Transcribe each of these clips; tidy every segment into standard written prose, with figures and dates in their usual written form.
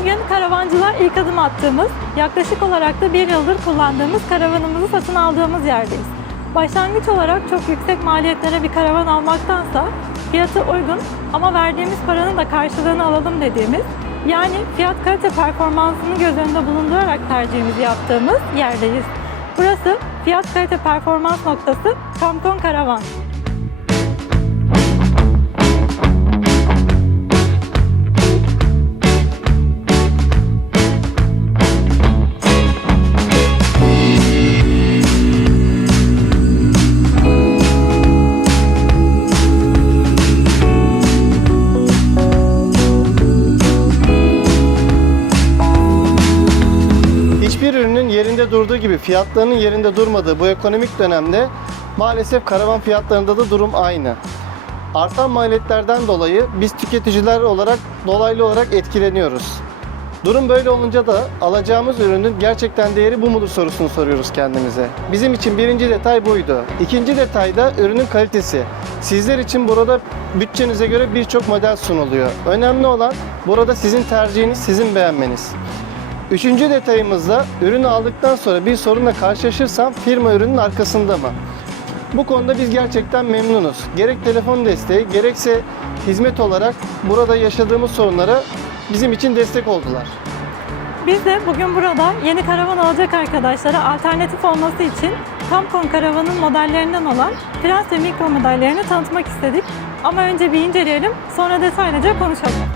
Bugün karavancılığa ilk adım attığımız, yaklaşık olarak da 1 yıldır kullandığımız karavanımızı satın aldığımız yerdeyiz. Başlangıç olarak çok yüksek maliyetlere bir karavan almaktansa fiyatı uygun ama verdiğimiz paranın da karşılığını alalım dediğimiz, yani fiyat kalite performansını göz önünde bulundurarak tercihimizi yaptığımız yerdeyiz. Burası fiyat kalite performans noktası Kamkon Karavan. Hiçbir ürünün yerinde durduğu gibi fiyatlarının yerinde durmadığı bu ekonomik dönemde maalesef karavan fiyatlarında da durum aynı. Artan maliyetlerden dolayı biz tüketiciler olarak dolaylı olarak etkileniyoruz. Durum böyle olunca da alacağımız ürünün gerçekten değeri bu mudur sorusunu soruyoruz kendimize. Bizim için birinci detay buydu. İkinci detay da ürünün kalitesi. Sizler için burada bütçenize göre birçok model sunuluyor. Önemli olan burada sizin tercihiniz, sizin beğenmeniz. Üçüncü detayımızda ürünü aldıktan sonra bir sorunla karşılaşırsam firma ürünün arkasında mı? Bu konuda biz gerçekten memnunuz. Gerek telefon desteği gerekse hizmet olarak burada yaşadığımız sorunlara bizim için destek oldular. Biz de bugün burada yeni karavan alacak arkadaşlara alternatif olması için Kamkon Karavan'ın modellerinden olan Prens ve Mikro modellerini tanıtmak istedik. Ama önce bir inceleyelim, sonra detaylıca konuşalım.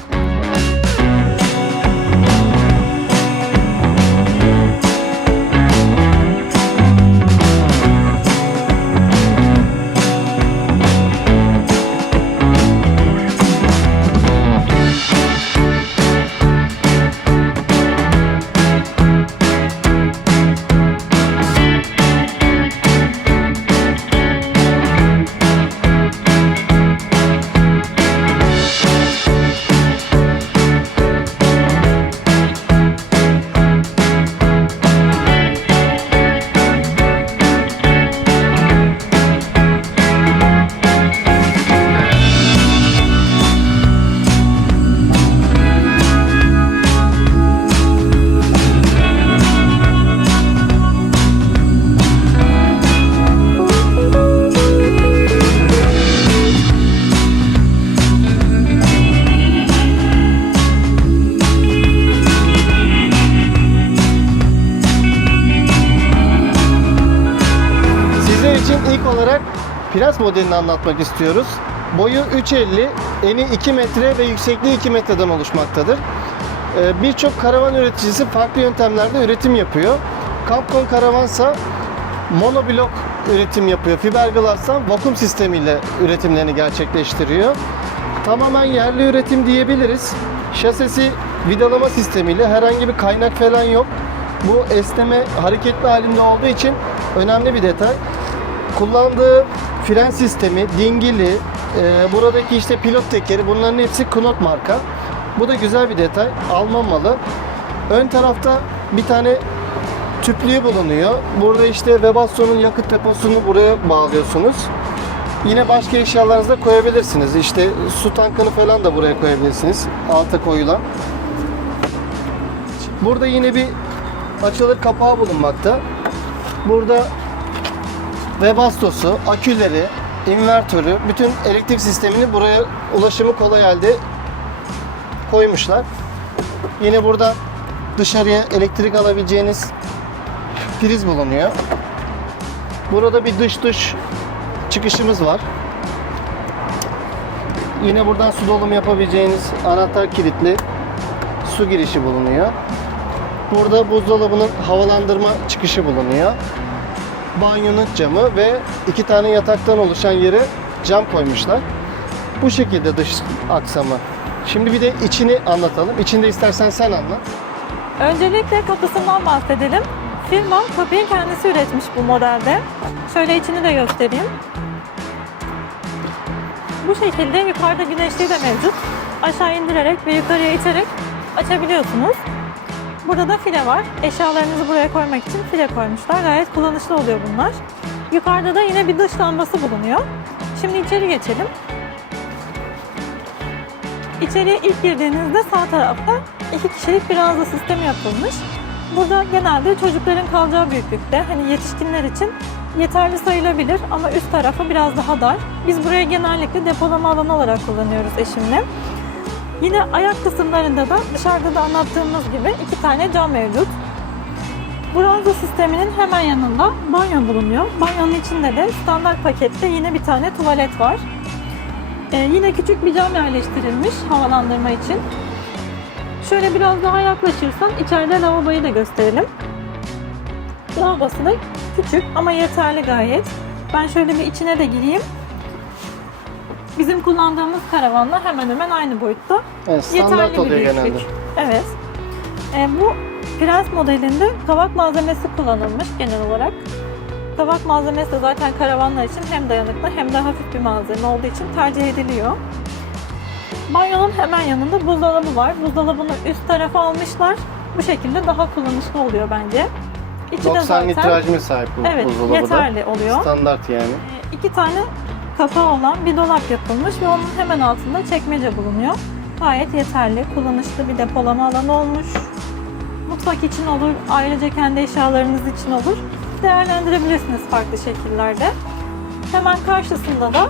İlk olarak Prens modelini anlatmak istiyoruz. Boyu 3.50, eni 2 metre ve yüksekliği 2 metreden oluşmaktadır. Birçok karavan üreticisi farklı yöntemlerde üretim yapıyor. Kamkon Karavansa monoblok üretim yapıyor. Fiberglass'tan vakum sistemiyle üretimlerini gerçekleştiriyor. Tamamen yerli üretim diyebiliriz. Şasisi vidalama sistemiyle, herhangi bir kaynak falan yok. Bu esneme hareketli halinde olduğu için önemli bir detay. Kullandığı fren sistemi, dingili, buradaki işte pilot tekeri, bunların hepsi Knot marka. Bu da güzel bir detay. Alman malı. Ön tarafta bir tane tüplüğü bulunuyor. Burada işte Webasto'nun yakıt deposunu buraya bağlıyorsunuz. Yine başka eşyalarınızı da koyabilirsiniz. İşte su tankını falan da buraya koyabilirsiniz. Alta koyulan. Burada yine bir açılır kapağı bulunmakta. Burada Webasto'su, aküleri, invertörü, bütün elektrik sistemini buraya ulaşımı kolay halde koymuşlar. Yine burada dışarıya elektrik alabileceğiniz priz bulunuyor. Burada bir dış çıkışımız var. Yine buradan su dolumu yapabileceğiniz anahtar kilitli su girişi bulunuyor. Burada buzdolabının havalandırma çıkışı bulunuyor. Banyonun camı ve 2 tane yataktan oluşan yere cam koymuşlar. Bu şekilde dış aksamı. Şimdi bir de içini anlatalım. İçinde istersen sen anlat. Öncelikle kapısından bahsedelim. Firma kapıyı kendisi üretmiş bu modelde. Şöyle içini de göstereyim. Bu şekilde yukarıda güneşliği de mevcut. Aşağı indirerek ve yukarıya iterek açabiliyorsunuz. Burada da file var. Eşyalarınızı buraya koymak için file koymuşlar. Gayet kullanışlı oluyor bunlar. Yukarıda da yine bir dış lambası bulunuyor. Şimdi içeri geçelim. İçeriye ilk girdiğinizde sağ tarafta 2 kişilik bir ranza sistemi yapılmış. Burada genelde çocukların kalacağı büyüklükte, hani yetişkinler için yeterli sayılabilir ama üst tarafı biraz daha dar. Biz buraya genellikle depolama alanı olarak kullanıyoruz eşimle. Yine ayak kısımlarında da dışarıda da anlattığımız gibi 2 tane cam mevcut. Bu ranza sisteminin hemen yanında banyo bulunuyor. Banyonun içinde de standart pakette yine bir tane tuvalet var. Yine küçük bir cam yerleştirilmiş havalandırma için. Şöyle biraz daha yaklaşırsan içeride lavaboyu da gösterelim. Lavabosu da küçük ama yeterli gayet. Ben şöyle bir içine de gireyim. Bizim kullandığımız karavanla hemen hemen aynı boyutta. Evet, standart oluyor genelde. Evet. Bu Prens modelinde kavak malzemesi kullanılmış genel olarak. Kavak malzemesi de zaten karavanlar için hem dayanıklı hem de hafif bir malzeme olduğu için tercih ediliyor. Banyonun hemen yanında buzdolabı var. Buzdolabını üst tarafa almışlar. Bu şekilde daha kullanışlı oluyor bence. İçi 90 de zaten, litrajlı sahip bu evet, buzdolabı da. yeterli oluyor. Standart yani. 2 tane kapağı olan bir dolap yapılmış ve onun hemen altında çekmece bulunuyor. Gayet yeterli, kullanışlı bir depolama alanı olmuş. Mutfak için olur, ayrıca kendi eşyalarınız için olur. Değerlendirebilirsiniz farklı şekillerde. Hemen karşısında da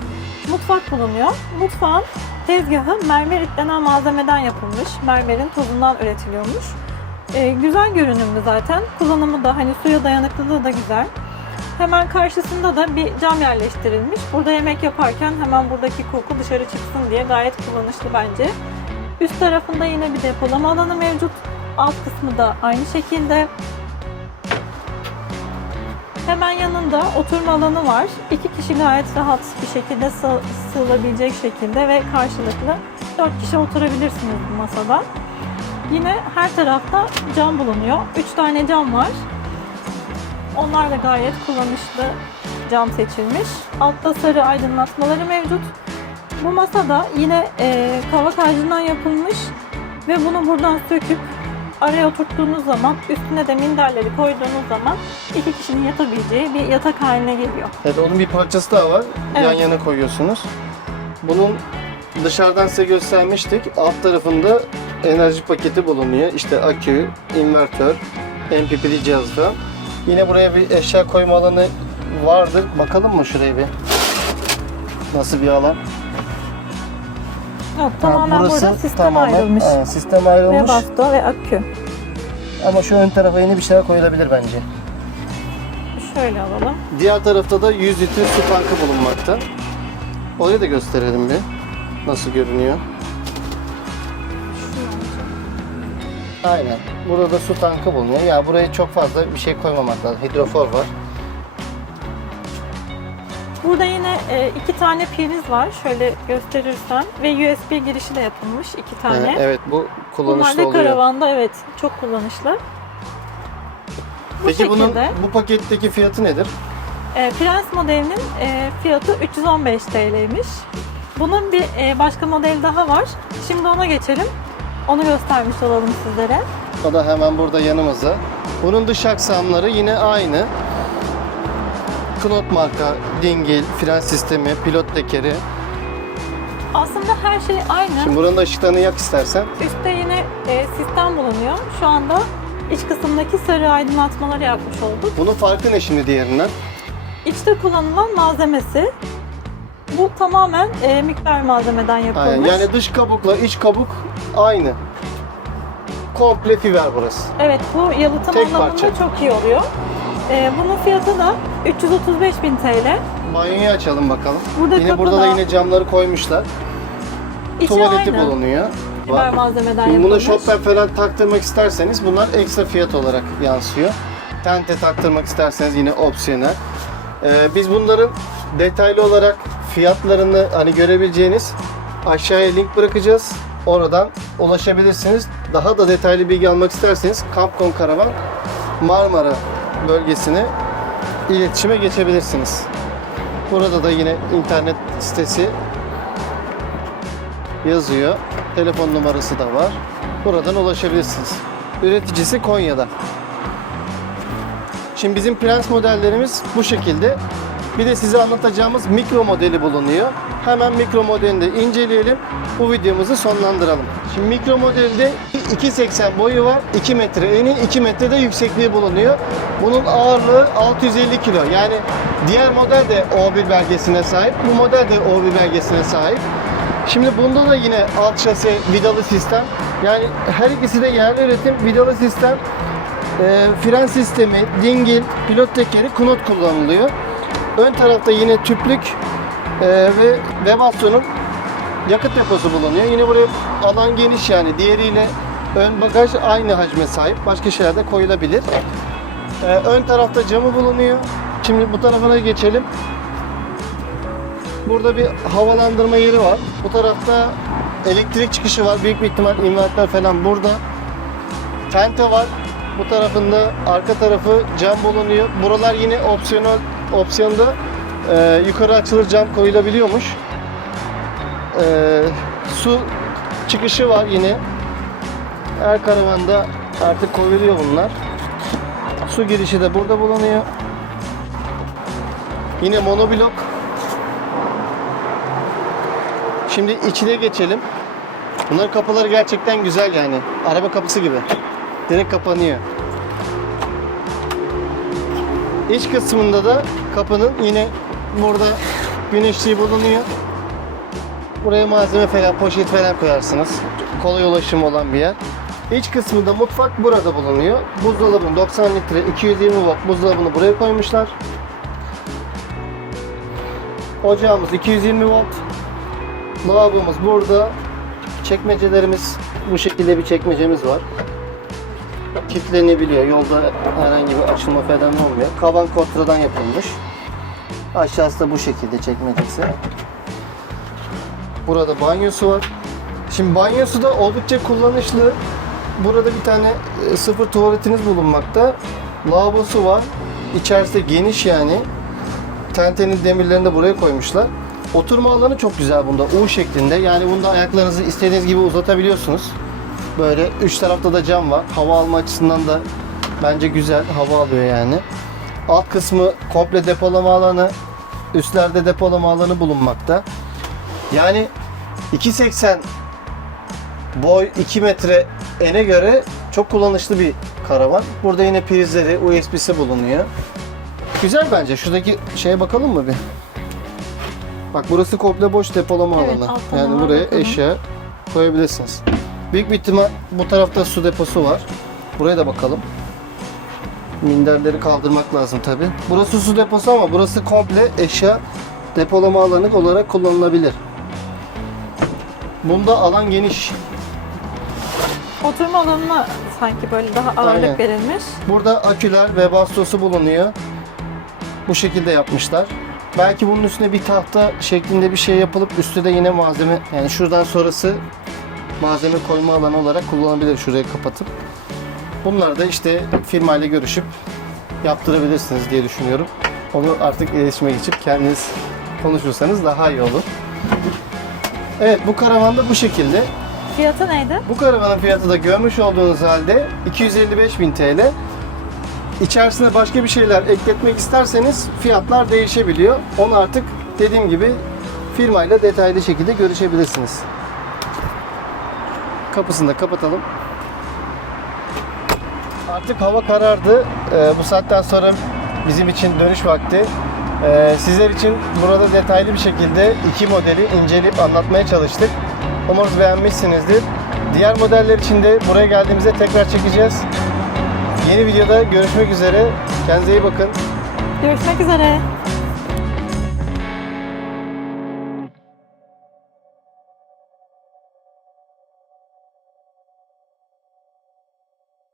mutfak bulunuyor. Mutfağın tezgahı mermerit denen malzemeden yapılmış. Mermerin tozundan üretiliyormuş. Güzel görünümlü zaten. Kullanımı da hani suya dayanıklılığı da güzel. Hemen karşısında da bir cam yerleştirilmiş. Burada yemek yaparken hemen buradaki koku dışarı çıksın diye gayet kullanışlı bence. Üst tarafında yine bir depolama alanı mevcut. Alt kısmı da aynı şekilde. Hemen yanında oturma alanı var. 2 kişi gayet rahat bir şekilde sığılabilecek şekilde ve karşılıklı 4 kişi oturabilirsiniz bu masada. Yine her tarafta cam bulunuyor. 3 tane cam var. Onlar da gayet kullanışlı cam seçilmiş. Altta sarı aydınlatmaları mevcut. Bu masada yine kavak ağacından yapılmış ve bunu buradan söküp araya oturttuğunuz zaman, üstüne de minderleri koyduğunuz zaman 2 kişinin yatabileceği bir yatak haline geliyor. Evet, onun bir parçası daha var. Evet. Yan yana koyuyorsunuz. Bunun dışarıdan size göstermiştik. Alt tarafında enerji paketi bulunuyor. İşte akü, invertör, MPPT cihazı falan. Yine buraya bir eşya koyma alanı vardır. Bakalım mı şuraya bir? Nasıl bir alan? Yok, tamamen burası burada sistem ayrılmış. Sistem ayrılmış. Ve basto ve akü. Ama şu ön tarafa yeni bir şeyler koyulabilir bence. Şöyle alalım. Diğer tarafta da 100 litre su tankı bulunmakta. Orayı da gösterelim bir. Nasıl görünüyor? Aynen. Burada da su tankı bulunuyor. Ya buraya çok fazla bir şey koymamak lazım. Hidrofor var. Burada yine 2 tane priz var. Şöyle gösterirsen ve USB girişi de yapılmış 2 tane. Evet, bu Bunlar kullanışlı da oluyor. karavanda evet çok kullanışlı. Peki bunun bu paketteki fiyatı nedir? Prens modelinin fiyatı 315 TL'ymiş. Bunun bir başka model daha var. Şimdi ona geçelim. Onu göstermiş olalım sizlere. O da hemen burada yanımızda. Bunun dış aksamları yine aynı. Knot marka, dingil, fren sistemi, pilot tekeri. Aslında her şey aynı. Şimdi buranın da ışıklarını yak istersen. Üstte yine sistem bulunuyor. Şu anda iç kısımdaki sarı aydınlatmaları yapmış olduk. Bunun farkı ne şimdi diğerinden? İçte kullanılan malzemesi. Bu tamamen miktar malzemeden yapılmış. Aynen. Yani dış kabukla iç kabuk aynı. Komple fiber burası. Evet, bu yalıtım Tek anlamında parça. çok iyi oluyor. Bunun fiyatı da 335.000 TL. Banyoyu açalım bakalım. Burada yine kapı burada da da- yine camları koymuşlar. İçi Tuvaleti aynı. bulunuyor. Fiber malzemeden Şimdi buna yapılmış. şofben falan taktırmak isterseniz bunlar ekstra fiyat olarak yansıyor. Tente taktırmak isterseniz yine opsiyonel. Biz bunların detaylı olarak fiyatlarını hani görebileceğiniz aşağıya link bırakacağız. Oradan ulaşabilirsiniz. Daha da detaylı bilgi almak isterseniz Kampkon Karavan Marmara bölgesine iletişime geçebilirsiniz. Burada da yine internet sitesi yazıyor. Telefon numarası da var. Buradan ulaşabilirsiniz. Üreticisi Konya'da. Şimdi bizim Prens modellerimiz bu şekilde. Bir de size anlatacağımız mikro modeli bulunuyor. Hemen mikro modelini de inceleyelim. Bu videomuzu sonlandıralım. Şimdi mikro modelde 2.80 boyu var, 2 metre eni, 2 metre de yüksekliği bulunuyor. Bunun ağırlığı 650 kilo. Yani diğer model de O1 belgesine sahip, bu model de O1 belgesine sahip. Şimdi bunda da yine alt şase vidalı sistem. Yani her ikisi de yerli üretim vidalı sistem. Fren sistemi, dingil, pilot tekeri, knot kullanılıyor. Ön tarafta yine tüplük ve Webasto'nun yakıt deposu bulunuyor. Yine buraya alan geniş, yani diğeriyle ön bagaj aynı hacme sahip. Başka şeyler de koyulabilir. Ön tarafta camı bulunuyor. Şimdi bu tarafına geçelim. Burada bir havalandırma yeri var. Bu tarafta elektrik çıkışı var. Büyük bir ihtimal inverter falan burada. Tente var. Bu tarafında arka tarafı cam bulunuyor. Buralar yine opsiyonda yukarı açılır cam koyulabiliyormuş. Su çıkışı var yine. Her karavanda artık koyuluyor bunlar. Su girişi de burada bulunuyor. Yine monoblok. Şimdi içine geçelim. Bunların kapıları gerçekten güzel yani. Araba kapısı gibi. Direkt kapanıyor. İç kısmında da kapının yine burada güneşliği bulunuyor. Buraya malzeme falan, poşet falan koyarsınız. Kolay ulaşım olan bir yer. İç kısmında mutfak burada bulunuyor. Buzdolabı 90 litre 220 watt buzdolabını buraya koymuşlar. Ocağımız 220 watt. Lavabomuz burada. Çekmecelerimiz, bu şekilde bir çekmecemiz var. Kilitlenebiliyor. Yolda herhangi bir açılma falan olmuyor. Kaban kontradan yapılmış. Aşağısı da bu şekilde çekmecesi. Burada banyosu var. Şimdi banyosu da oldukça kullanışlı. Burada bir tane sıfır tuvaletiniz bulunmakta. Lavabosu var. İçerisi de geniş yani. Tentenin demirlerini de buraya koymuşlar. Oturma alanı çok güzel bunda. U şeklinde. Yani bunda ayaklarınızı istediğiniz gibi uzatabiliyorsunuz. Böyle üç tarafta da cam var. Hava alma açısından da bence güzel. Hava alıyor yani. Alt kısmı komple depolama alanı. Üstlerde depolama alanı bulunmakta. Yani 2.80 boy 2 metre ene göre çok kullanışlı bir karavan. Burada yine prizleri, USB'si bulunuyor. Güzel bence. Şuradaki şeye bakalım mı bir? Bak burası komple boş depolama Evet, alanı. alttan Yani var, buraya bakalım. eşya koyabilirsiniz. Büyük bir ihtimal bu tarafta su deposu var. Buraya da bakalım. Minderleri kaldırmak lazım tabi. Burası su deposu ama burası komple eşya depolama alanı olarak kullanılabilir. Bunda alan geniş. Oturma alanına sanki böyle daha ağırlık Aynen. verilmiş. Burada aküler ve bastosu bulunuyor. Bu şekilde yapmışlar. Belki bunun üstüne bir tahta şeklinde bir şey yapılıp üstü de yine malzeme, yani şuradan sonrası malzeme koyma alanı olarak kullanılabilir, şurayı kapatıp. Bunlar da işte firmayla görüşüp yaptırabilirsiniz diye düşünüyorum. Onu artık iletişime geçip kendiniz konuşursanız daha iyi olur. Evet, bu karavan da bu şekilde. Fiyatı neydi? Bu karavanın fiyatı da görmüş olduğunuz halde 255.000 TL. İçerisine başka bir şeyler ekletmek isterseniz fiyatlar değişebiliyor. Onu artık dediğim gibi firmayla detaylı şekilde görüşebilirsiniz. Kapısını da kapatalım. Artık hava karardı. Bu saatten sonra bizim için dönüş vakti. Sizler için burada detaylı bir şekilde iki modeli inceleyip anlatmaya çalıştık. Umarız beğenmişsinizdir. Diğer modeller için de buraya geldiğimizde tekrar çekeceğiz. Yeni videoda görüşmek üzere. Kendinize iyi bakın. Görüşmek üzere.